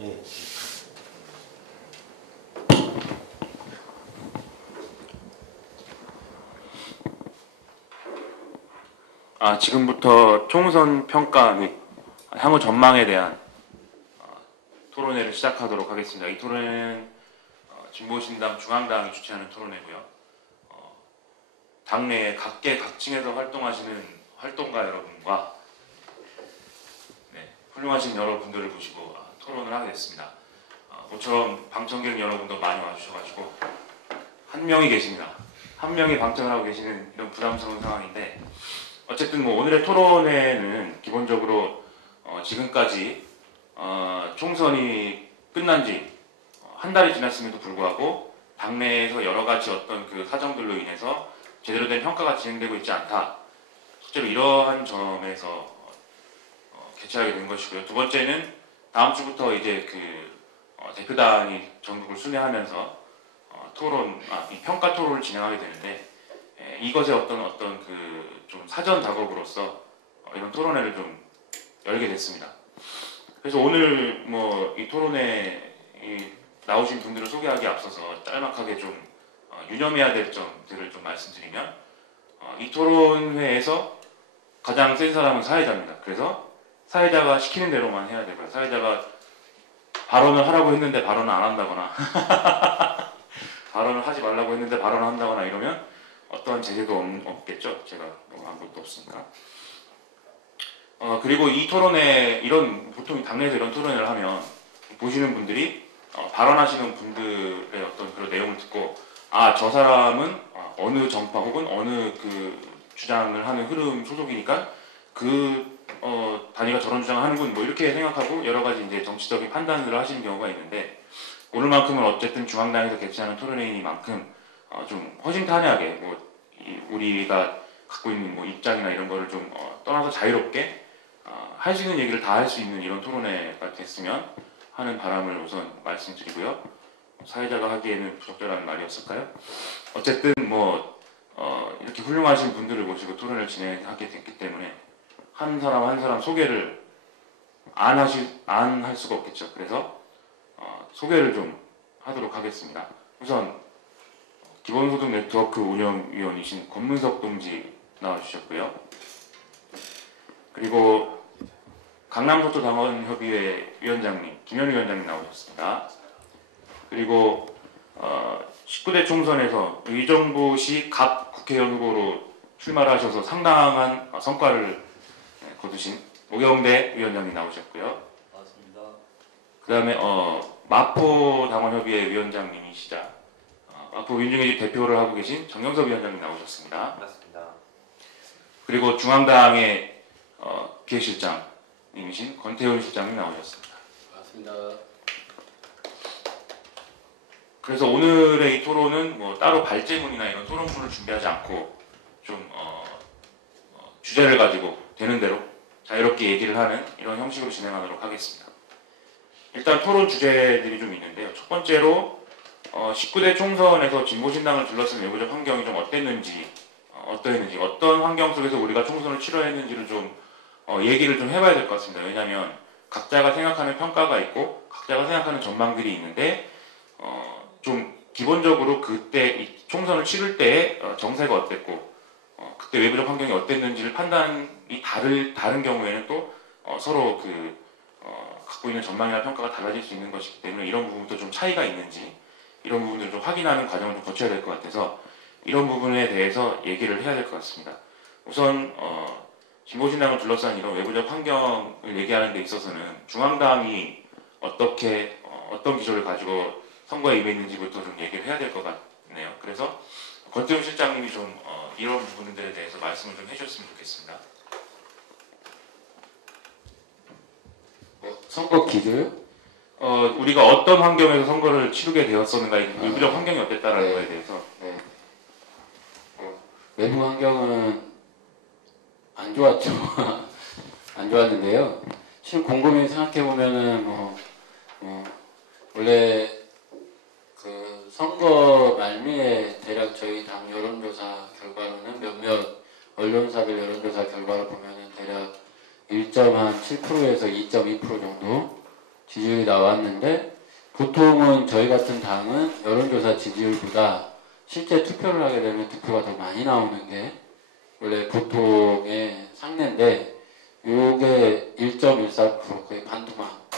예. 지금부터 총선 평가 및 향후 전망에 대한 토론회를 시작하도록 하겠습니다. 이 토론회는 진보신당, 중앙당이 주최하는 토론회고요. 당내 각계각층에서 활동하시는 활동가 여러분과 훌륭하신 여러분들을 모시고 토론을 하겠습니다. 모처럼 방청객 여러분도 많이 와주셔가지고 한 명이 계십니다. 한 명이 방청을 하고 계시는 이런 부담스러운 상황인데, 어쨌든 오늘의 토론회는 기본적으로 지금까지 총선이 끝난 지 한 달이 지났음에도 불구하고 당내에서 여러 가지 어떤 그 사정들로 인해서 제대로 된 평가가 진행되고 있지 않다. 실제로 이러한 점에서 개최하게 된 것이고요. 두 번째는 다음 주부터 이제 대표단이 전국을 순회하면서 이 평가 토론을 진행하게 되는데, 이것의 어떤 좀 사전 작업으로서 이런 토론회를 좀 열게 됐습니다. 그래서 오늘 이 토론회 나오신 분들을 소개하기에 앞서서 짤막하게 좀 유념해야 될 점들을 좀 말씀드리면, 이 토론회에서 가장 센 사람은 사회자입니다. 그래서 사회자가 시키는 대로만 해야 되고요. 사회자가 발언을 하라고 했는데 발언을 안 한다거나 발언을 하지 말라고 했는데 발언을 한다거나 이러면 어떠한 제재도 없겠죠. 제가 아무것도 없으니까. 그리고 이 토론회, 보통 당내에서 이런 토론회를 하면 보시는 분들이 발언하시는 분들의 어떤 그런 내용을 듣고, 저 사람은 어느 정파 혹은 어느 주장을 하는 흐름 소속이니까 단위가 저런 주장을 하는군, 이렇게 생각하고 여러 가지 이제 정치적인 판단을 하시는 경우가 있는데, 오늘만큼은 어쨌든 중앙당에서 개최하는 토론회이니만큼 좀 허심탄회하게 우리가 갖고 있는 입장이나 이런 거를 좀 떠나서 자유롭게 할 수 있는 얘기를 다 할 수 있는 이런 토론회가 됐으면 하는 바람을 우선 말씀드리고요. 사회자가 하기에는 부적절한 말이었을까요? 어쨌든 이렇게 훌륭하신 분들을 모시고 토론을 진행하게 됐기 때문에 한 사람 한 사람 소개를 안 할 수가 없겠죠. 그래서 소개를 좀 하도록 하겠습니다. 우선 기본소득 네트워크 운영위원이신 권문석 동지 나와주셨고요. 그리고 강남도초당원협의회 위원장님 김현우 위원장님 나오셨습니다. 그리고 19대 총선에서 의정부시 갑 국회의원 후보로 출마를 하셔서 상당한 성과를 거두신 오경대 위원장님 나오셨고요. 반갑습니다. 그 다음에 마포당원협의회 위원장님이시자 마포민중의 대표를 하고 계신 정영석 위원장님 나오셨습니다. 반갑습니다. 그리고 중앙당의 기획실장님이신 권태훈 실장님 나오셨습니다. 반갑습니다. 그래서 오늘의 이 토론은 따로 발제문이나 이런 토론문을 준비하지 않고 좀 주제를 가지고 되는 대로 자유롭게 얘기를 하는 이런 형식으로 진행하도록 하겠습니다. 일단 토론 주제들이 좀 있는데요. 첫 번째로 19대 총선에서 진보신당을 둘러싼 외부적 환경이 좀 어땠는지, 어떤 환경 속에서 우리가 총선을 치러했는지를 좀 얘기를 좀 해봐야 될 것 같습니다. 왜냐하면 각자가 생각하는 평가가 있고 각자가 생각하는 전망들이 있는데, 좀 기본적으로 그때 이 총선을 치를 때의 정세가 어땠고 그때 외부적 환경이 어땠는지를 판단이 다른 경우에는 또 서로 갖고 있는 전망이나 평가가 달라질 수 있는 것이기 때문에 이런 부분도 좀 차이가 있는지 이런 부분들을 좀 확인하는 과정을 좀 거쳐야 될 것 같아서 이런 부분에 대해서 얘기를 해야 될 것 같습니다. 우선 진보신당을 둘러싼 이런 외부적 환경을 얘기하는 데 있어서는 중앙당이 어떤 기조를 가지고 선거에 임했는지부터 좀 얘기를 해야 될 것 같네요. 그래서 권태훈 실장님이 좀 이런 부분들에 대해서 말씀을 좀 해주셨으면 좋겠습니다. 선거 기조요? 우리가 어떤 환경에서 선거를 치르게 되었었는가, 외부적 환경이 어땠다라는 거에 대해서. 네. 외부 환경은 안 좋았죠. 안 좋았는데요. 지금 곰곰이 생각해 보면은 원래 선거 말미에 대략 저희 당 여론조사 결과로는 몇몇 언론사들 여론조사 결과를 보면은 대략 1.7%에서 2.2% 정도 지지율이 나왔는데 보통은 저희 같은 당은 여론조사 지지율보다 실제 투표를 하게 되면 득표가 더 많이 나오는 게 원래 보통의 상례인데 요게 1.14% 거의 반토막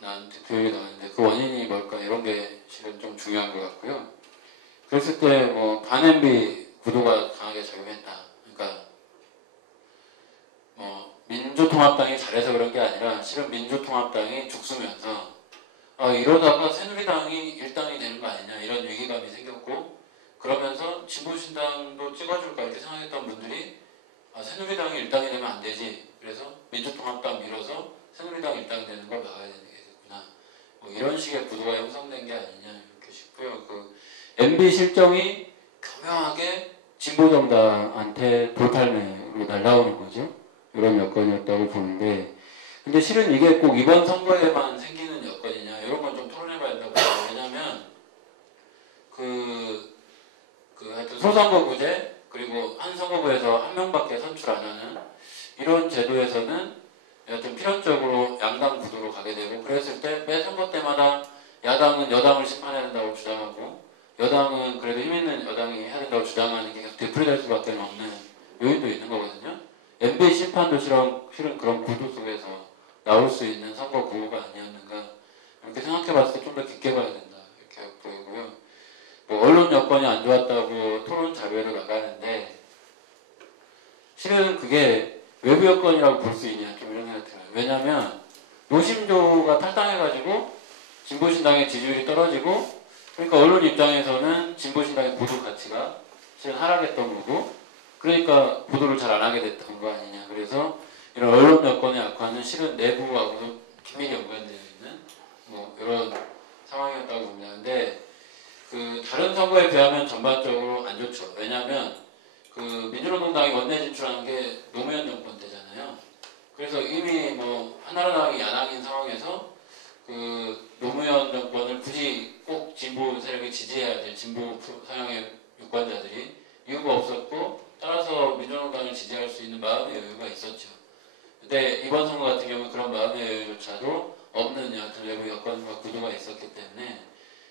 난 득표율이 나왔는데 그 원인이 뭘까 이런 게 실은 좀 중요한 것 같고요. 그랬을 때 뭐 반엠비 구도가 강하게 작용했다. 그러니까 뭐 민주통합당이 잘해서 그런 게 아니라 실은 민주통합당이 죽쓰면서 이러다가 새누리당이 일당이 되는 거 아니냐 이런 위기감이 생겼고 그러면서 진보신당도 찍어줄까 이렇게 생각했던 분들이 새누리당이 일당이 되면 안 되지 그래서 민주통합당 밀어서 새누리당 일당이 되는 걸 막아야 되겠구나 뭐 이런 식의 구도가 형성된 게 아니냐 이렇게 싶고요. 그 MB 실정이 교묘하게 진보정당한테 돌팔매로 날라오는 거죠. 이런 여건이었다고 보는데 근데 실은 이게 꼭 이번 선거에만 생기는 여건이냐 이런 건 좀 토론해봐야 된다고 봐요. 왜냐하면 하여튼 소선거구제 그리고 한 선거구에서 한 명밖에 선출 안 하는 이런 제도에서는 여하튼 필연적으로 양당 구도로 가게 되고 그랬을 때 매 선거 때마다 야당은 여당을 심판해야 된다고 주장하고 여당은 그래도 힘 있는 여당이 해야 된다고 주장하는 게 계속 되풀이될 수밖에 없는 요인도 있는 거거든요. MB 심판도 실은 그런 구도 속에서 나올 수 있는 선거 구호가 아니었는가 이렇게 생각해봤을 때 좀 더 깊게 봐야 된다 이렇게 보이고요. 뭐 언론 여건이 안 좋았다고 토론 자료를 나가는데 실은 그게 외부 여건이라고 볼 수 있냐 좀 이런 생각이 들어요. 왜냐하면 노심조가 탈당해가지고 진보신당의 지지율이 떨어지고 그러니까 언론 입장에서는 진보신당의 보도 가치가 실은 하락했던 거고 그러니까 보도를 잘 안 하게 됐던 거 아니냐. 그래서 이런 언론 여건의 악화는 실은 내부하고도 긴밀히 연관되어 있는 뭐 이런 상황이었다고 봅니다. 근데 그 다른 선거에 비하면 전반적으로 안 좋죠. 왜냐하면 그 민주노동당이 원내 진출하는 게 노무현 정권 때잖아요. 그래서 이미 뭐 한나라당이 야당인 상황에서 그 노무현 정권을 굳이 꼭 진보 세력이 지지해야 될 진보 성향의 유권자들이 이유가 없었고 따라서 민주노동당을 지지할 수 있는 마음의 여유가 있었죠. 근데 이번 선거 같은 경우는 그런 마음의 여유조차도 없는 여하튼 외부 여건과 구도가 있었기 때문에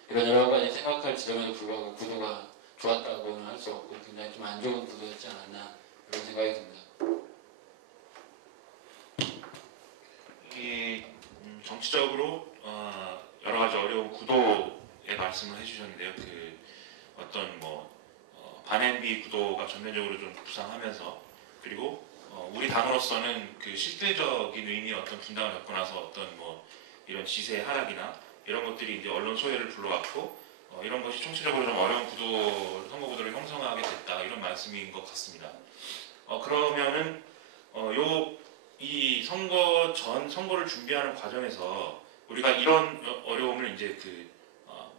이런 여러 가지 생각할 지점에도 불구하고 구도가 좋았다고는 할 수 없고 굉장히 좀 안 좋은 구도였지 않았나 이런 생각이 듭니다. 이 정치적으로 여러 가지 어려운 구도의 말씀을 해주셨는데요. 그 어떤 반NB 구도가 전면적으로 좀 부상하면서 그리고 우리 당으로서는 그 실질적인 의미의 어떤 분당을 겪고 나서 어떤 이런 지세 하락이나 이런 것들이 이제 언론 소외를 불러왔고 이런 것이 총체적으로 좀 어려운 선거 구도를 형성하게 됐다 이런 말씀인 것 같습니다. 그러면은 이 선거 전 선거를 준비하는 과정에서 우리가 이런 어려움을 이제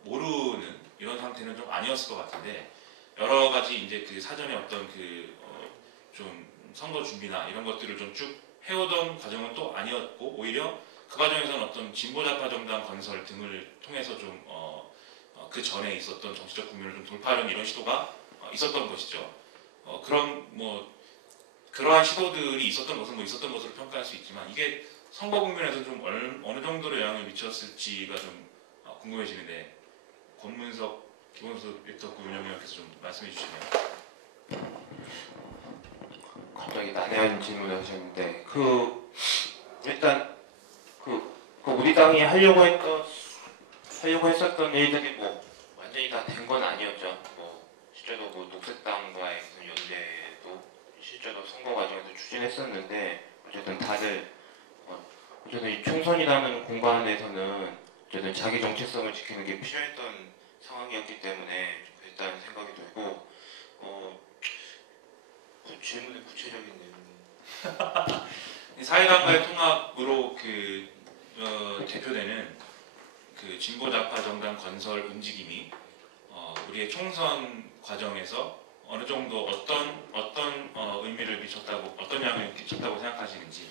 모르는 이런 상태는 좀 아니었을 것 같은데 여러 가지 이제 그 사전에 어떤 좀 선거 준비나 이런 것들을 좀 쭉 해오던 과정은 또 아니었고 오히려 그 과정에서는 어떤 진보좌파 정당 건설 등을 통해서 좀 그 전에 있었던 정치적 국면을 좀 돌파하려는 이런 시도가 있었던 것이죠. 그러한 시도들이 있었던 것은 있었던 것으로 평가할 수 있지만 이게 선거 국면에서 좀 어느 정도로 영향을 미쳤을지가 좀 궁금해지는데 권문석 기본소득 웹터구 운영위원께서 좀 말씀해 주시네요. 갑자기 난해한 질문을 하셨는데 일단 우리 당이 하려고 했었던 일들이 완전히 다 된 건 아니었죠. 실제로 녹색당과의 연대도 실제로 선거 과정에서 추진했었는데 어쨌든 다들 어쨌든 이 총선이라는 공간에서는 어쨌든 자기 정체성을 지키는 게 필요했던 상황이었기 때문에 좀 그랬다는 생각이 들고 질문의 구체적인 내용이 사회당과의 통합으로 대표되는 진보좌파 정당 건설 움직임이 우리의 총선 과정에서 어느 정도 어떤 의미를 미쳤다고 어떤 영향을 미쳤다고 생각하시는지.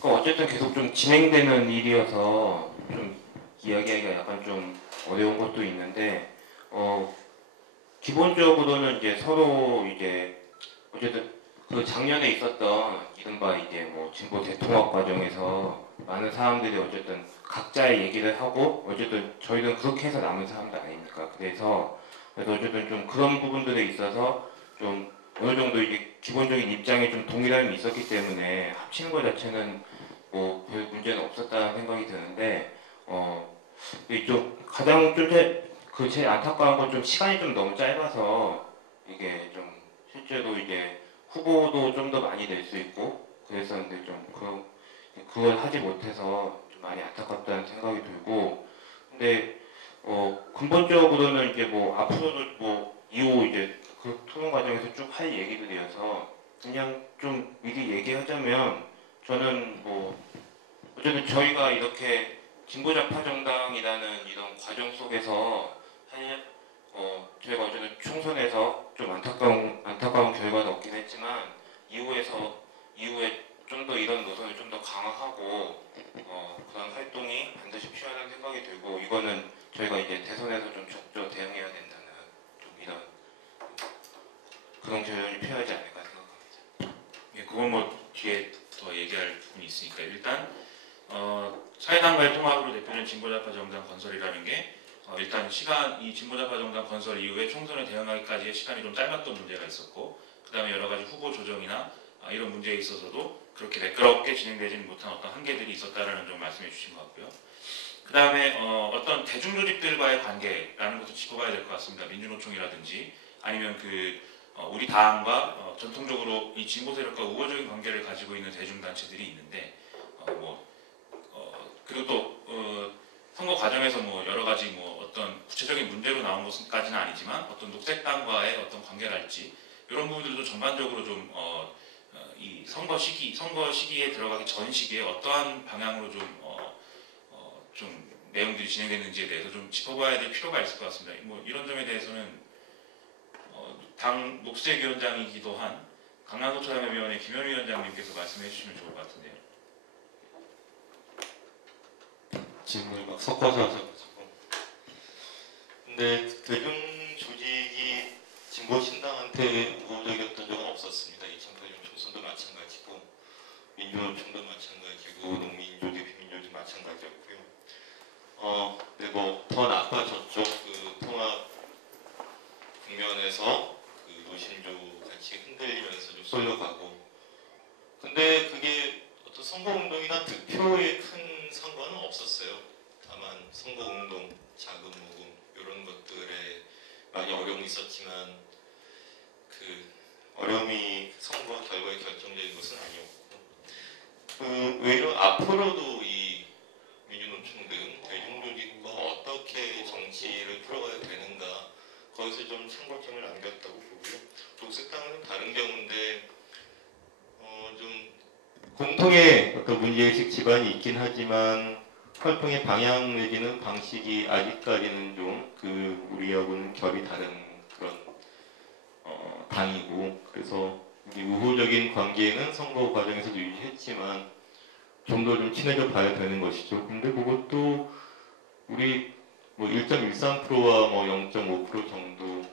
어쨌든 계속 좀 진행되는 일이어서 좀 이야기하기가 약간 좀 어려운 것도 있는데 기본적으로는 이제 서로 이제 어쨌든 작년에 있었던 이른바 이제 진보 대통합 과정에서 많은 사람들이 어쨌든 각자의 얘기를 하고 어쨌든 저희는 그렇게 해서 남은 사람들 아닙니까? 그래서 어쨌든 좀 그런 부분들에 있어서 좀 어느 정도 이게 기본적인 입장에 좀 동일함이 있었기 때문에 합치는 것 자체는 뭐 별 문제는 없었다는 생각이 드는데 좀 가장 제 안타까운 건 좀 시간이 좀 너무 짧아서 이게 좀 실제로 이제 후보도 좀 더 많이 낼 수 있고 그랬었는데 좀 그걸 하지 못해서 좀 많이 안타깝다는 생각이 들고 근데 근본적으로는 이제 뭐 앞으로도 뭐 이후 이제 그 토론 과정에서 쭉 할 얘기들이어서 그냥 좀 미리 얘기하자면 저는 뭐 어쨌든 저희가 이렇게 진보좌파 정당이라는 이런 과정 속에서 저희가 어쨌든 총선에서 좀 안타까운 결과는 없긴 했지만 이후에 좀 더 이런 노선을 좀 더 강화하고 그런 활동이 반드시 필요하다는 생각이 들고 이거는 저희가 이제 대선에서 좀 적극적으로 대응해야 된다는 좀 이런 그런 결론이 필요하지 않을까 생각합니다. 예, 그건 뭐 뒤에 더 얘기할 부분이 있으니까 일단 사회당과의 통합으로 대표는 진보좌파 정당 건설이라는 게 일단 이 진보좌파 정당 건설 이후에 총선에 대응하기까지의 시간이 좀 짧았던 문제가 있었고 그 다음에 여러 가지 후보 조정이나 이런 문제에 있어서도 그렇게 매끄럽게 진행되지는 못한 어떤 한계들이 있었다라는 점 말씀해 주신 것 같고요. 그 다음에 어떤 대중조직들과의 관계라는 것도 짚어봐야 될 것 같습니다. 민주노총이라든지 아니면 우리 당과 전통적으로 이 진보 세력과 우호적인 관계를 가지고 있는 대중단체들이 있는데 그리고 또 선거 과정에서 뭐 여러 가지 뭐 어떤 구체적인 문제로 나온 것까지는 아니지만 어떤 녹색당과의 어떤 관계랄지 이런 부분들도 전반적으로 좀 이 선거 시기에 들어가기 전 시기에 어떠한 방향으로 좀 내용들이 진행됐는지에 대해서 좀 짚어봐야 될 필요가 있을 것 같습니다. 뭐 이런 점에 대해서는 당 녹색위원장이기도 한 강남도처장애위원회 김현 위원장님께서 말씀해 주시면 좋을 것 같은데요. 질문을 막 섞어서 하셔가지고 근데 대중 조직이 진보 신당한테 우호적이었던 적은 없었습니다. 2008년 총선도 마찬가지고 민주노총도 마찬가지고 농민조직, 비민조직 마찬가지였고요. 근데 뭐 더 나빠졌죠. 그 통합 국면에서 그 노신조 같이 흔들리면서 좀 쏠려가고 근데 그게 어떤 선거운동이나 득표에 큰 상관은 없었어요. 다만 선거운동, 자금 모금 이런 것들에 많이 어려움이 있었지만 그 어려움이 선거 결과에 결정적인 것은 아니었고 외로 앞으로도 이 민주노총 등 대중조직과 어떻게 정치를 풀어가야 되는가 거기서 좀 참고점을 남겼다고 보고요. 녹색당은 다른 경우인데 좀 공통의 어떤 문제의식 기반이 있긴 하지만 활동의 방향 내지는 방식이 아직까지는 좀 우리하고는 결이 다른 그런 당이고 그래서 이 우호적인 관계는 선거 과정에서도 유지했지만 좀 더 좀 친해져 봐야 되는 것이죠. 근데 그것도 우리 뭐 1.13%와 뭐 0.5% 정도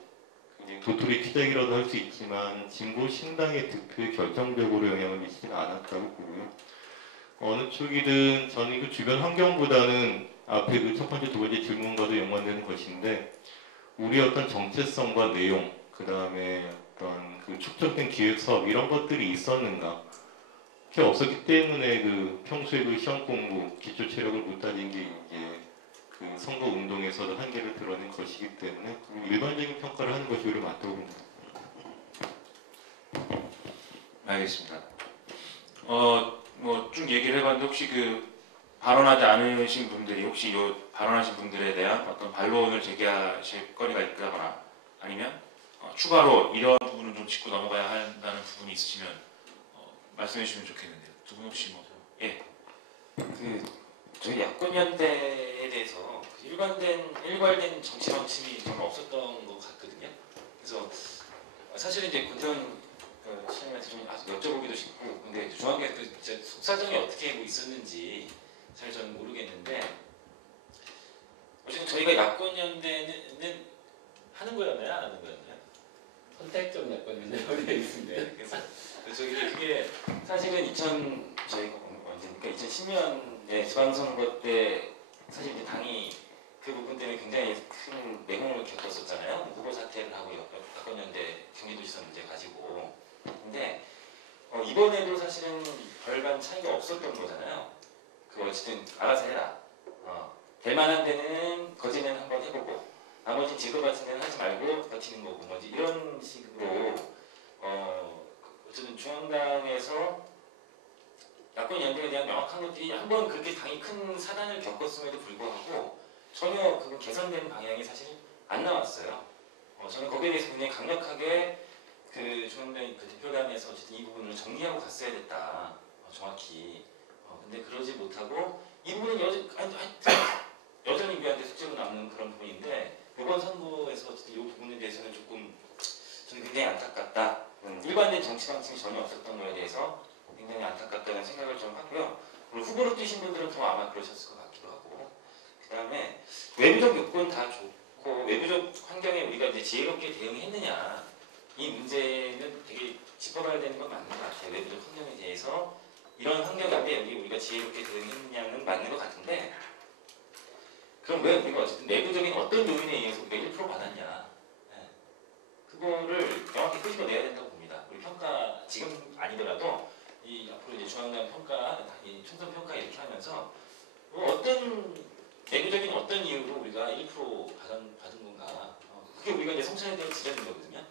도토리 키재기라도 할 수 있지만 진보 신당의 득표에 결정적으로 영향을 미치지는 않았다고 보고요. 어느 쪽이든 저는 그 주변 환경보다는 앞에 그 첫 번째, 두 번째 질문과도 연관되는 것인데 우리 어떤 정체성과 내용, 그 다음에 어떤 그 축적된 기획 사업 이런 것들이 있었는가? 그게 없었기 때문에 그 평소에 그 시험 공부, 기초 체력을 못 다진 게 이제 그 선거 운동에서도 한계를 드러낸 것이기 때문에 일반적인 평가를 하는 것이 오히려 맞다고 봅니다. 알겠습니다. 뭐 쭉 얘기를 해봤는데 혹시 발언하지 않으신 분들이 혹시 발언하신 분들에 대한 어떤 반론을 제기하실 거리가 있거나 아니면 추가로 이런 부분은 좀 짚고 넘어가야 한다는 부분이 있으시면 말씀해 주시면 좋겠는데요. 두 분 혹시 뭐 예. 저희 야권연대에 대해서 일괄된 정치 방침이 별로 없었던 것 같거든요. 그래서 사실은 이제 권태현 시장님한테 좀 여쭤보기도 싶고, 근데 중요한 게 속사정이 어떻게 있었는지 사실 저는 모르겠는데, 어쨌든 저희가 야권연대는 하는 거였나요, 안 하는 거였나요? 선택적 야권연대라고 되어 있습니다. 그래서 그게 사실은 저희가 그러니까 2010년에 지방선거 때 사실 이제 당이 그 부분 때문에 굉장히 큰 내공을 겪었었잖아요. 후보 사퇴를 하고 야권연대 경기도지사 문제 가지고. 근데 이번에도 사실은 별반 차이가 없었던 거잖아요. 그 어쨌든 알아서 해라. 될 만한 데는 거지는 한번 해보고 나머지 지금 같은 데는 하지 말고 버티는 거고 뭐지 이런 식으로 어쨌든 중앙당에서 야권 연대에 대한 명확한 것들이 한번 그렇게 당이 큰 사단을 겪었음에도 불구하고 전혀 그 개선된 방향이 사실 안 나왔어요. 저는 거기에 대해서 굉장히 강력하게 그 중앙당 그 대표단에서 어쨌든 이 부분을 정리하고 갔어야 됐다. 정확히. 근데 그러지 못하고 이 부분은 여전히 우리한테 숙제로 남는 그런 부분인데 이번 선거에서 어쨌든 이 부분에 대해서는 조금 저는 굉장히 안타깝다. 일반된 정치 방침이 전혀 없었던 거에 대해서 굉장히 안타깝다는 생각을 좀 하고요. 그리고 후보로 뛰신 분들은 더 아마 그러셨을 것 같기도 하고 그 다음에 외부적 요건 다 좋고 외부적 환경에 우리가 이제 지혜롭게 대응했느냐 이 문제는 되게 짚어봐야 되는 건 맞는 것 같아요. 외부적 환경에 대해서 이런 환경인데 여기 우리가 지혜롭게 대응했느냐는 맞는 것 같은데 그럼 왜 우리가 어쨌든 내부적인 어떤 요인에 의해서 우리가 1% 받았냐 그거를 명확히 끄집어내야 된다고 봅니다. 우리 평가 지금 아니더라도 이 앞으로 이제 중앙당 평가, 이 총선 평가 이렇게 하면서 어떤 내부적인 어떤 이유로 우리가 1% 받은 건가 그게 우리가 이제 성찰해야 될 지점인 거거든요.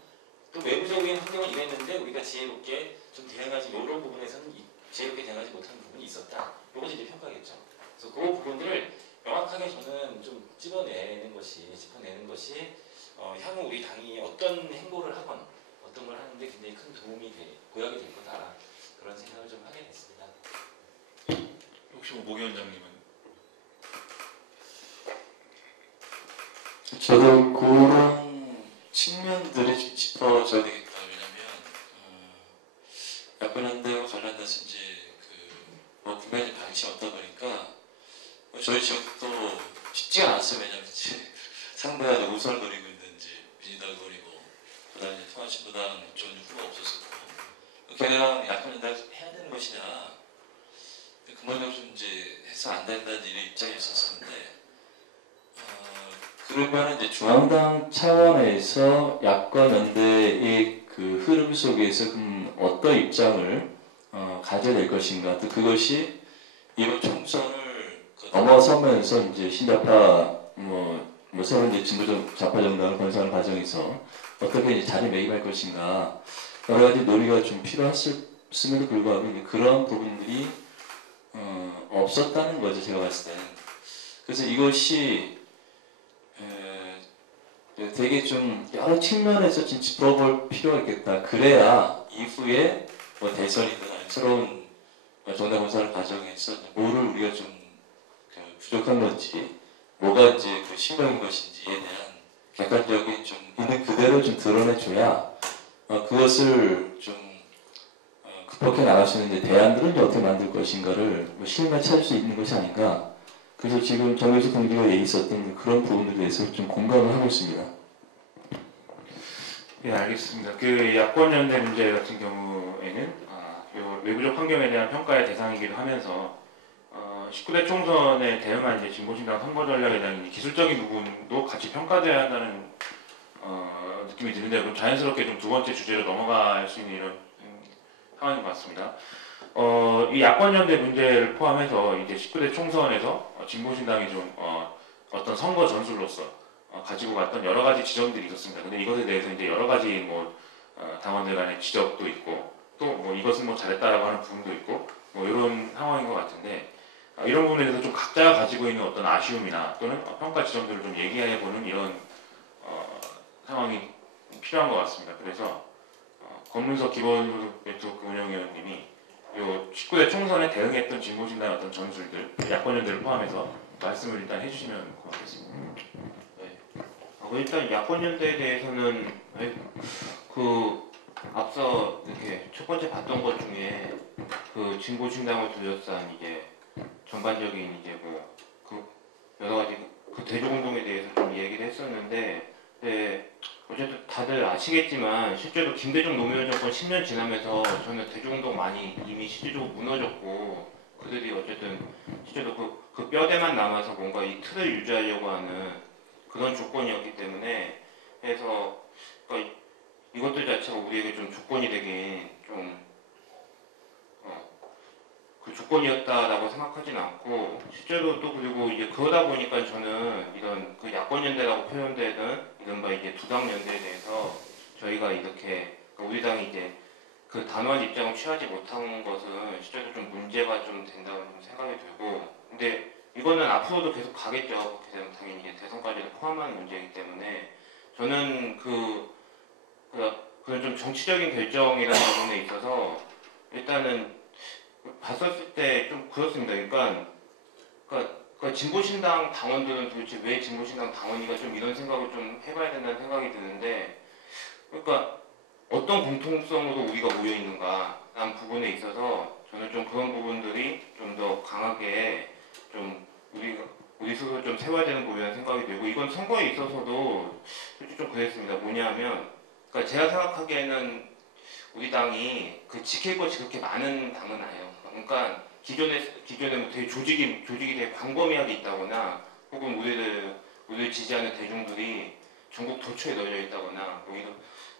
또 외부적인 환경은 이랬는데 우리가 지혜롭게 좀 대응하지 이런 부분에서는 지혜롭게 대응하지 못하는 부분이 있었다. 이것이 이제 평가겠죠. 그래서 그 부분들을 명확하게 저는 좀 짚어내는 것이 향후 우리 당이 어떤 행보를 하건 어떤 걸 하는데 굉장히 큰 도움이 보약이 될 거다. 그런 생각을 좀 하게 됐습니다. 혹시 모 위원장님은? 저도 그런 측면들이 좀 짚어줘야 되겠다. 왜냐면 야권연대와 관련돼서 이제 분명히 방침이 없다 보니까 저희 지역도 쉽지가 않았어요. 왜냐면 이제 상대가 우선을 노리고 있는지 민주당을 노리고 그다음에 통합진보당 전 후보가 없었었고 걔네랑 야권연대를 해야 되는 것이냐 그만큼 좀 이제 해서 안 된다는 이런 입장이 있었었는데 그러면 이제 중앙당 차원에서 야권 연대의 그 흐름 속에서 어떤 입장을 가져야 될 것인가 또 그것이 이번 총선을 넘어서면서 이제 신자파 새로운 이제 진보적 좌파 정당을 건설하는 과정에서 어떻게 이제 자리매김할 것인가 여러 가지 논의가 좀 필요했음에도 불구하고 그런 부분들이 없었다는 거죠. 제가 봤을 때는. 그래서 이것이 되게 좀 여러 측면에서 좀 짚어볼 필요가 있겠다. 그래야 이후에 대선이든 아니면 새로운 정당 건설 과정에서 뭐를 우리가 좀 부족한 건지 뭐가 이제 신경인 것인지에 대한 객관적인 좀 있는 그대로 좀 드러내줘야 그것을 좀 극복해 나갈 수 있는 이제 대안들을 이제 어떻게 만들 것인가를 실마리 찾을 수 있는 것이 아닌가. 그래서 지금 정의수 동지가 있었던 그런 부분에 대해서 좀 공감을 하고 있습니다. 네, 알겠습니다. 그 야권연대 문제 같은 경우에는 요 외부적 환경에 대한 평가의 대상이기도 하면서 19대 총선에 대응한 이제 진보신당 선거 전략에 대한 기술적인 부분도 같이 평가돼야 한다는 느낌이 드는데 그럼 자연스럽게 좀 두 번째 주제로 넘어갈 수 있는 이런 상황인 것 같습니다. 이 야권연대 문제를 포함해서 이제 19대 총선에서 진보신당이 좀 어떤 선거 전술로서 가지고 갔던 여러 가지 지점들이 있었습니다. 근데 이것에 대해서 이제 여러 가지 당원들 간의 지적도 있고 또 이것은 잘했다라고 하는 부분도 있고 이런 상황인 것 같은데 이런 부분에 대해서 좀 각자가 가지고 있는 어떤 아쉬움이나 또는 평가 지점들을 좀 얘기해보는 이런 상황이 필요한 것 같습니다. 그래서 권문석 기본소득 네트워크 운영위원님이 요 19대 총선에 대응했던 진보신당의 어떤 전술들, 야권연대를 포함해서 말씀을 일단 해주시면 고맙겠습니다. 일단 야권연대에 대해서는 앞서 이렇게 첫 번째 봤던 것 중에 그 진보신당을 둘러싼 이제 전반적인 이제 여러 가지 그 대조운동에 대해서 좀 얘기를 했었는데, 어쨌든 다들 아시겠지만 실제로 김대중 노무현 정권 10년 지나면서 저는 대조운동 많이 이미 실질적으로 무너졌고 그들이 어쨌든 실제로 그 뼈대만 남아서 뭔가 이 틀을 유지하려고 하는 그런 조건이었기 때문에 해서 그러니까 이것들 자체가 우리에게 좀 조건이 되긴 좀 그 조건이었다라고 생각하지는 않고 실제로 또 그리고 이제 그러다 보니까 저는 이런 그 야권연대라고 표현되는 이른바 이제 두당 연대에 대해서 저희가 이렇게 우리 당이 이제 그 단호한 입장을 취하지 못한 것은 실제로 좀 문제가 좀 된다고 좀 생각이 들고 근데 이거는 앞으로도 계속 가겠죠. 그렇게 되면 당연히 이제 대선까지도 포함하는 문제이기 때문에 저는 그런 좀 정치적인 결정이라는 부분에 있어서 일단은 봤었을 때 좀 그렇습니다. 그러니까 진보신당 당원들은 도대체 왜 진보신당 당원이가 좀 이런 생각을 좀 해봐야 된다는 생각이 드는데 그러니까 어떤 공통성으로 우리가 모여 있는가라는 부분에 있어서 저는 좀 그런 부분들이 좀 더 강하게 좀 우리 스스로 좀 세워야 되는 부분이라는 생각이 들고 이건 선거에 있어서도 솔직히 좀 그랬습니다. 뭐냐면 그러니까 제가 생각하기에는 우리 당이 그 지킬 것이 그렇게 많은 당은 아니에요. 그러니까 기존에 뭐 되게 조직이 되게 광범위하게 있다거나 혹은 우리를 지지하는 대중들이 전국 도처에 널려 있다거나 뭐 이런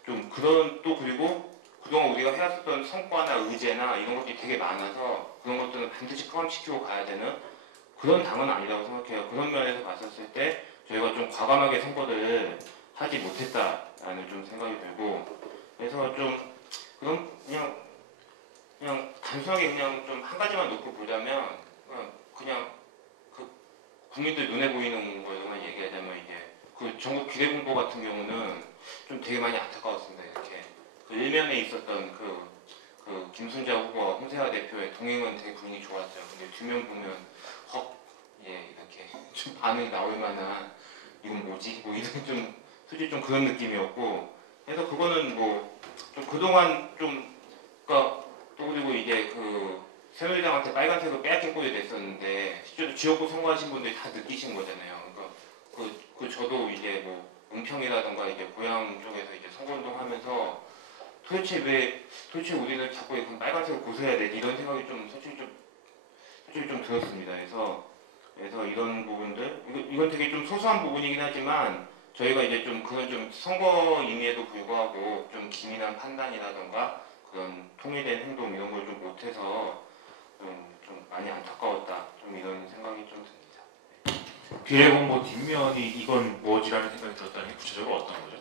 좀 그런 또 그리고 그동안 우리가 해왔었던 성과나 의제나 이런 것들이 되게 많아서 그런 것들은 반드시 포함시키고 가야 되는 그런 당은 아니라고 생각해요. 그런 면에서 봤었을 때 저희가 좀 과감하게 선거를 하지 못했다라는 좀 생각이 들고 그래서 좀 그럼 그냥 단순하게 그냥 좀 한 가지만 놓고 보자면 그냥 그 국민들 눈에 보이는 거에만 얘기하자면 이제 그 전국 비례공보 같은 경우는 좀 되게 많이 안타까웠습니다. 이렇게 그 일면에 있었던 그 김순자 후보와 홍세화 대표의 동행은 되게 분위기 좋았죠. 근데 뒷면 보면 이렇게 좀 반응이 나올 만한 이건 뭐지? 뭐 이런 좀 솔직히 좀 그런 느낌이었고 그래서 그거는 뭐 좀 그동안 좀 그러니까 또 그리고 이제 그 새누리당한테 빨간색을 빼앗긴 꼴이 됐었는데 실제로 지역구 선거하신 분들이 다 느끼신 거잖아요. 그러니까 저도 이제 뭐 은평이라던가 이제 고향 쪽에서 이제 선거운동하면서 도대체 우리는 자꾸 그 빨간색을 고수해야 돼 이런 생각이 좀 솔직히 좀 들었습니다. 그래서 이런 부분들 이건 되게 좀 소소한 부분이긴 하지만 저희가 이제 좀 그런 좀 선거임에도 불구하고 좀 기민한 판단이라던가 그런 통일된 행동 이런 걸 좀 못해서 좀 많이 안타까웠다 좀 이런 생각이 좀 듭니다. 비례공보 뒷면이 이건 뭐지라는 생각이 들었다는 게 구체적으로 어떤 거죠?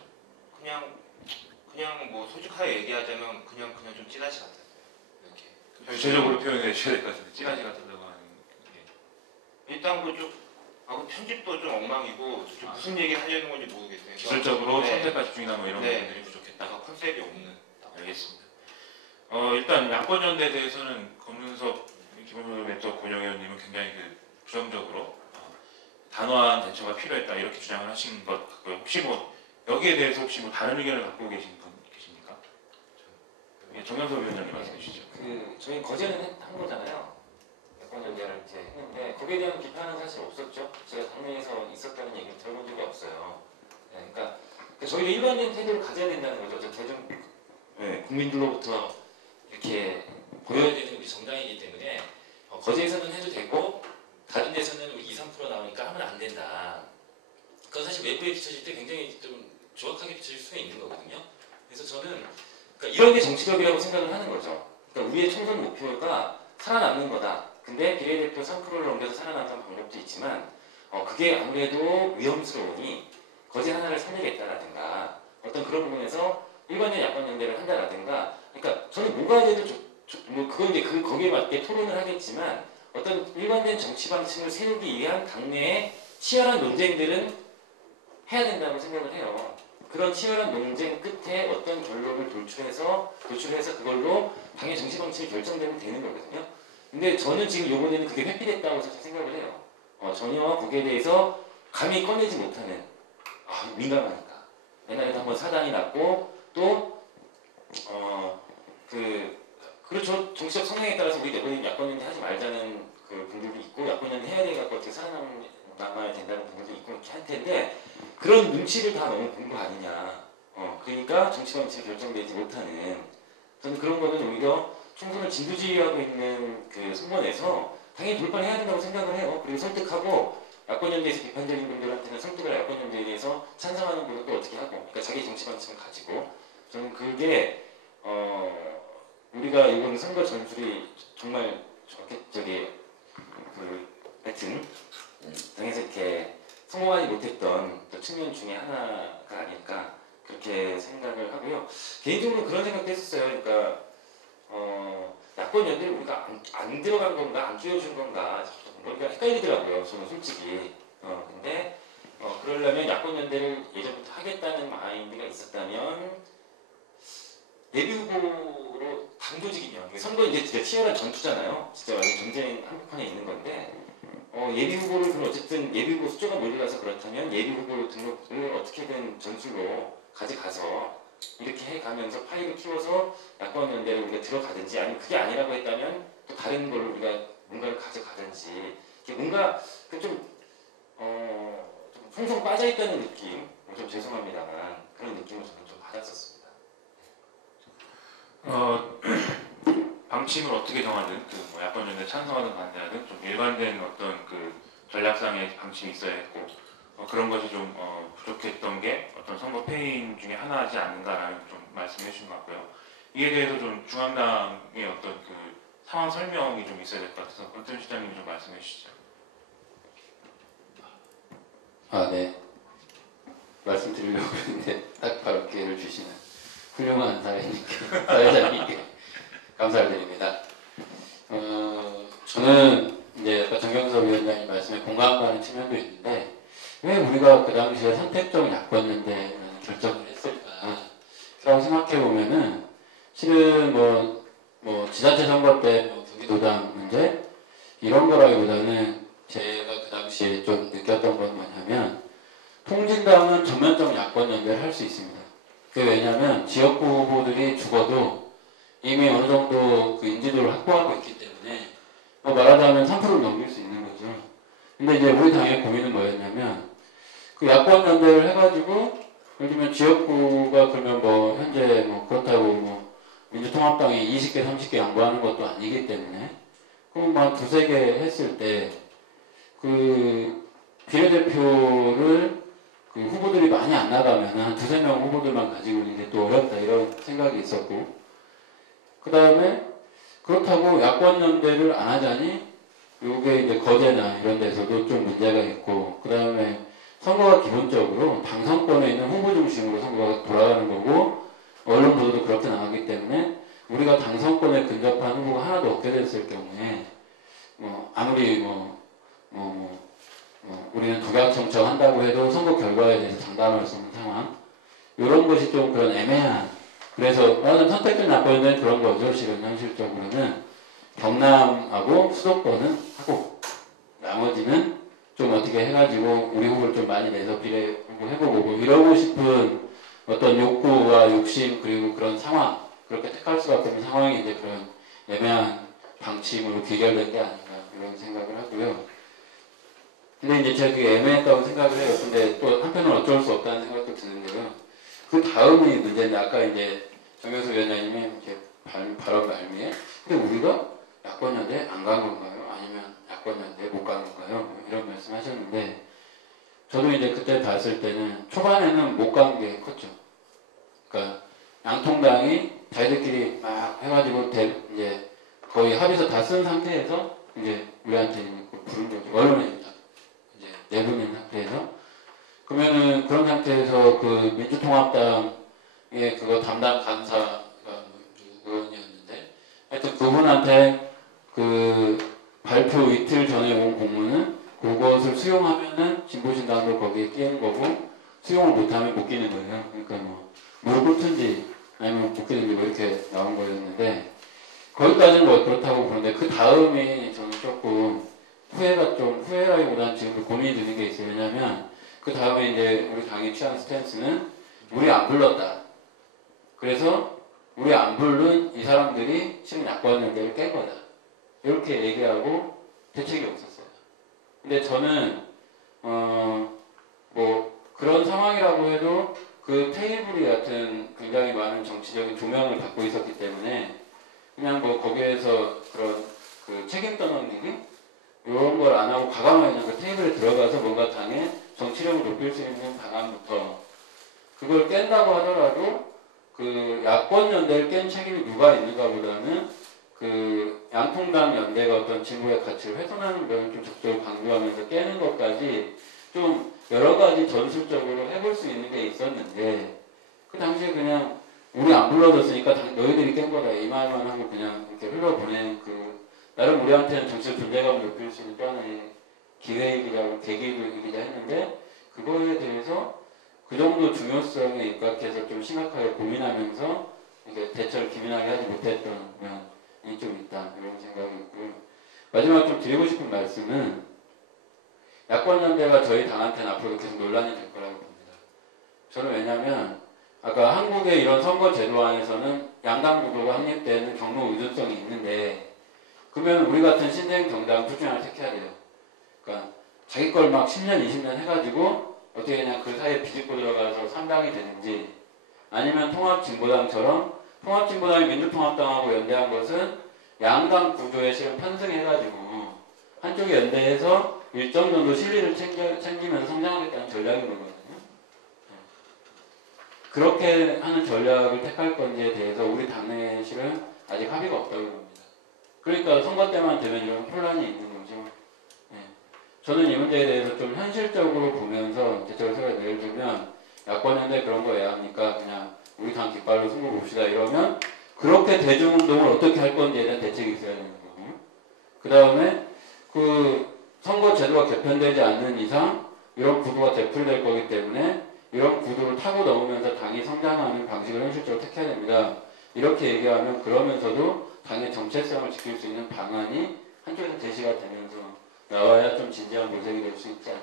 그냥 뭐 솔직하게 얘기하자면 그냥 좀 찌라시 같았어요. 이렇게 구체적으로 표현해 주셔야 될 것 같은데 찌라시 같다고 하는 게 일단 그 편집도 좀 엉망이고 무슨 얘기를 하려는 건지 모르겠어요. 기술적으로 네. 선택과 집중이나 뭐 이런 네. 부분들이 부족했다. 약간 컨셉이 없는. 알겠습니다. 일단 야권연대에 대해서는 검윤석 기본소득 멘토 권영 의원님은 굉장히 부정적으로 단호한 대처가 필요했다 이렇게 주장을 하신 것 같고요. 혹시 뭐 여기에 대해서 혹시 뭐 다른 의견을 갖고 계신 분 계십니까? 정영석 위원장님 말씀해 주시죠. 저희 거제는 한 거잖아요. 야권연대를 이제 했는데 거기에 대한 비판은 사실 없었죠. 제가 당내에서 있었다는 얘기를 들어본 적이 없어요. 네, 그러니까 저희도 일반적인 태도를 가져야 된다는 거죠. 대중 국민들로부터 이렇게 보여야 되는 우리 정당이기 때문에 거제에서는 해도 되고 다른 데서는 우리 2, 3% 나오니까 하면 안 된다. 그건 사실 외부에 비춰질 때 굉장히 좀 조악하게 비춰질 수가 있는 거거든요. 그래서 저는 그러니까 이런 게 정치력이라고 생각을 하는 거죠. 그러니까 우리의 총선 목표가 살아남는 거다. 근데 비례대표 3%를 넘겨서 살아남는 방법도 있지만 그게 아무래도 위험스러우니 거제 하나를 살리겠다라든가 어떤 그런 부분에서 일반적 야권연대를 한다라든가 그러니까 저는 뭐가 돼도 뭐 그건 이제 거기에 맞게 토론을 하겠지만 어떤 일관된 정치 방침을 세우기 위한 당내의 치열한 논쟁들은 해야 된다고 생각을 해요. 그런 치열한 논쟁 끝에 어떤 결론을 도출해서 그걸로 당의 정치 방침이 결정되면 되는 거거든요. 근데 저는 지금 이번에는 그게 회피됐다고 생각을 해요. 전혀 거기에 대해서 감히 꺼내지 못하는 민감하니까 옛날에도 한번 사단이 났고 또 그렇죠. 정치적 성향에 따라서 우리 내부인 야권연대 하지 말자는 그 분들도 있고 야권연대 해야 돼갖고 어떻게 살아남아야 된다는 분들도 있고 이렇게 할 텐데 그런 눈치를 다 너무 본 거 아니냐. 그러니까 정치 방침이 결정되지 못하는 저는 그런 거는 오히려 총선을 진두지휘하고 있는 그 선거에서 당연히 돌파를 해야 된다고 생각을 해요. 그리고 설득하고 야권연대에서 비판적인 분들한테는 설득을 야권연대에 대해서 찬성하는 분은 또 어떻게 하고, 그러니까 자기 정치 방침을 가지고 저는 그게 우리가 이번 선거 전술이 정말 하여튼 당에서 이렇게 성공하지 못했던 또 측면 중에 하나가 아닐까 그렇게 생각을 하고요. 개인적으로 그런 생각도 했었어요. 그러니까 야권 연대를 우리가 안 들어간 건가 안 끼워준 건가 머리가 헷갈리더라고요. 저는 솔직히. 근데 그러려면 야권 연대를 예전부터 하겠다는 마인드가 있었다면 예비 후보로 당조직이면 선거 이제 진짜 치열한 전투잖아요. 진짜 완전 전쟁 한복판에 있는 건데 예비 후보를 그럼 어쨌든 예비 후보 숫자가 모자라서 그렇다면 예비 후보로 등록을 어떻게든 전술로 가져가서 이렇게 해가면서 파이를 키워서 야권 연대를 우리가 들어가든지 아니면 그게 아니라고 했다면 또 다른 걸로 우리가 뭔가를 가져가든지 이게 뭔가 좀 풍성 빠져있다는 느낌 좀 죄송합니다만 그런 느낌을 저는 좀 받았었습니다. 방침을 어떻게 정하든 뭐 야권 연대 찬성하든 반대하든 좀 일관된 어떤 그 전략상의 방침이 있어야 했고 그런 것이 좀 부족했던 게 어떤 선거 패인 중에 하나지 않는가라는 좀 말씀해 주신 것 같고요. 이에 대해서 좀 중앙당의 어떤 그 상황 설명이 좀 있어야 될 것 같아서 권태훈 시장님 좀 말씀해 주시죠. 네. 말씀드리려고 했는데 딱 바로 기회를 주시는 훌륭한 사회자님께 감사를 드립니다. 저는 이제 아까 정경섭 위원장님 말씀에 공감하는 측면도 있는데 왜 우리가 그 당시에 선택적 야권연대라는 결정을 했을까라고 생각해 보면은 실은 뭐 지자체 선거 때 경기도당 문제 이런 거라기보다는 제가 그 당시에 좀 느꼈던 건 뭐냐면 통진당은 전면적 야권연대를 할 수 있습니다. 그게 왜냐면 지역구 후보들이 죽어도 이미 어느 정도 그 인지도를 확보하고 있기 때문에 말하자면 3%를 넘길 수 있는 거죠. 근데 이제 우리 당의 고민은 뭐였냐면 그 야권 연대를 해가지고 예를 들면 지역구가 그러면 뭐 현재 뭐 그렇다고 뭐 민주통합당이 20개 30개 양보하는 것도 아니기 때문에 그럼 한 두세 개 했을 때 그 비례대표를 그 후보들이 많이 안 나가면 한 두세 명 후보들만 가지고 있는 게 또 어렵다 이런 생각이 있었고 그 다음에 그렇다고 야권연대를 안 하자니 요게 이제 거제나 이런 데서도 좀 문제가 있고 그 다음에 선거가 기본적으로 당선권에 있는 후보 중심으로 선거가 돌아가는 거고 언론 보도도 그렇게 나가기 때문에 우리가 당선권에 근접한 후보가 하나도 없게 됐을 경우에 아무리 우리는 독약청청한다고 해도 선거 결과에 대해서 장담할 수 없는 상황 이런 것이 좀 그런 애매한 그래서 선택적 야권연대는 그런 거죠. 실은 현실적으로는 경남하고 수도권은 하고 나머지는 좀 어떻게 해가지고 우리 후보를 좀 많이 내서 비례 후보 해보고 이러고 싶은 어떤 욕구와 욕심 그리고 그런 상황 그렇게 택할 수밖에 없는 상황이 이제 그런 애매한 방침으로 귀결된 게 아닌가 이런 생각을 하고요. 근데 이제 제가 그게 애매했다고 생각을 해요. 근데 또 한편은 어쩔 수 없다는 생각도 드는데요. 그 다음이 문제인데 아까 이제 정경수 위원장님이 이렇게 발언 말미에 근데 우리가 야권연대 안 간 건가요? 아니면 야권연대 못 간 건가요? 이런 말씀 하셨는데 저도 이제 그때 봤을 때는 초반에는 못 간 게 컸죠. 그러니까 양통당이 자기들끼리 막 해가지고 이제 거의 합의서 다 쓴 상태에서 이제 우리한테 부른 거죠. 언론에 이제 내보낸 상태에서 그러면은 그런 상태에서 그 민주통합당의 그거 담당 간사가 의원이었는데 하여튼 그분한테 그 발표 이틀 전에 온 공문은 그것을 수용하면은 진보신당도 거기에 끼는 거고 수용을 못하면 못 끼는 거예요. 그러니까 뭐 무릎 꿇든지 아니면 못 끼든지 뭐 이렇게 나온 거였는데 거기까지는 뭐 그렇다고 보는데 그 다음이 저는 조금 후회라기보다는 지금도 고민이 드는 게 있어요. 왜냐면 그 다음에 이제 우리 당이 취한 스탠스는 우리 안 불렀다. 그래서 우리 안 부른 이 사람들이 지금 야권연대를 깬 거다. 이렇게 얘기하고 대책이 없었어요. 근데 저는 뭐 그런 상황이라고 해도 그 테이블이 같은 굉장히 많은 정치적인 조명을 갖고 있었기 때문에 그냥 뭐 거기에서 그런 그 책임 떠넘기기 이런 걸 안 하고 과감하게 그냥 그 테이블에 들어가서 뭔가 당의 정치력을 높일 수 있는 방안부터 그걸 깬다고 하더라도 그 야권 연대를 깬 책임이 누가 있는가보다는 그 양통당 연대가 어떤 진보의 가치를 훼손하는 면을 좀 적극적으로 강조하면서 깨는 것까지 좀 여러 가지 전술적으로 해볼 수 있는 게 있었는데 그 당시에 그냥 우리 안 불러줬으니까 너희들이 깬 거다 이 말만 하고 그냥 이렇게 흘러보낸 그 나름 우리한테는 정치적 존재감을 높일 수 있는 또 하나의 기회이기자 계기이기자 했는데 그거에 대해서 그 정도 중요성에 입각해서 좀 심각하게 고민하면서 이렇게 대처를 기민하게 하지 못했던 면이 좀 있다 이런 생각이 있고요. 마지막 좀 드리고 싶은 말씀은 야권 연대가 저희 당한테는 앞으로 계속 논란이 될 거라고 봅니다. 저는 왜냐하면 아까 한국의 이런 선거 제도 안에서는 양당 구도가 확립되는 경로 의존성이 있는데 그러면 우리 같은 신생 정당 둘 중에 하나를 택해야 돼요. 그러니까 자기 걸 막 10년, 20년 해가지고 어떻게 그냥 그 사이에 비집고 들어가서 3당이 되는지 아니면 통합진보당처럼 통합진보당이 민주통합당하고 연대한 것은 양당 구조에 실은 편승해가지고 한쪽에 연대해서 일정 정도 실리를 챙기면서 성장하겠다는 전략인 거거든요. 그렇게 하는 전략을 택할 건지에 대해서 우리 당내에 실은 아직 합의가 없다고 봅니다. 그러니까 선거 때만 되면 이런 혼란이 있는 거죠. 네. 저는 이 문제에 대해서 좀 현실적으로 보면서 대처를 생각해 예를 들면 야권연대 그런 거 왜 합니까? 그냥 우리 당 깃발로 승부 봅시다 이러면 그렇게 대중운동을 어떻게 할 건지에 대한 대책이 있어야 되는 거고요. 그 다음에 그 선거 제도가 개편되지 않는 이상 이런 구도가 되풀이될 거기 때문에 이런 구도를 타고 넘으면서 당이 성장하는 방식을 현실적으로 택해야 됩니다. 이렇게 얘기하면 그러면서도 당의 정체성을 지킬 수 있는 방안이 한쪽에서 제시가 되면서 나와야 좀 진지한 모색이 될 수 있지 않을까.